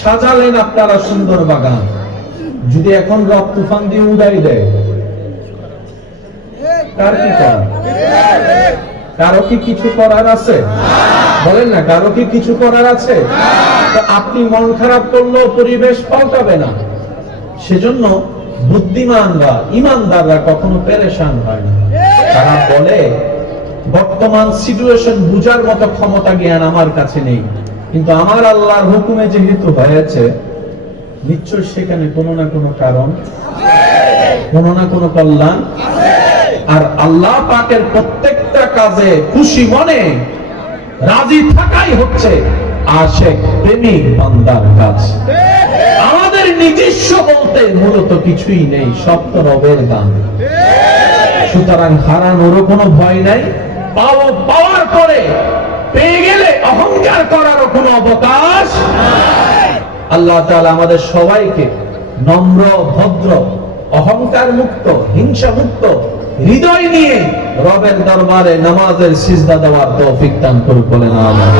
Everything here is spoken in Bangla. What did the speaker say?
সাজালেন আপনারা সুন্দর বাগান, যদি এখন রব তুফান দিয়ে উড়াই দেয়, কার কি করার? কারো কি কিছু করার আছে? বলেন না, কারো কি কিছু করার আছে? তো আপনি মন খারাপ করলেও পরিবেশ পাল্টাবে না। সেজন্য বুদ্ধিমানরা, ইমানদাররা কখনো পেরেশান হয় না। তারা বলে বর্তমান সিচুয়েশন বুঝার মতো ক্ষমতা জ্ঞান আমার কাছে নেই, কিন্তু আমার আল্লাহর হুকুমে যেহেতু হয়েছে, নিশ্চয় সেখানে কোনো না কোনো কারণ, কোনো না কোনো কল্যাণ। আর আল্লাহ পাকের প্রত্যেকটা কাজে খুশি মনে রাজি থাকাই হচ্ছে আশিক প্রেমিক বান্দার কাজ। আমাদের নিজস্ব বলতে মূলত কিছুই নেই, সব তো রবের দান। সুতরাং হারানোরও কোনো ভয় নাই, পাওয়ার পরে পেয়ে গেলে অহংকার করারও কোনো অবকাশ নাই। আল্লাহ তাআলা আমাদের সবাইকে নম্র, ভদ্র, অহংকার মুক্ত, হিংসা মুক্ত হৃদয় নিয়ে রবের দরবারে নামাজের সিজদা দেওয়ার তৌফিক দান করুন, বলেন আমিন।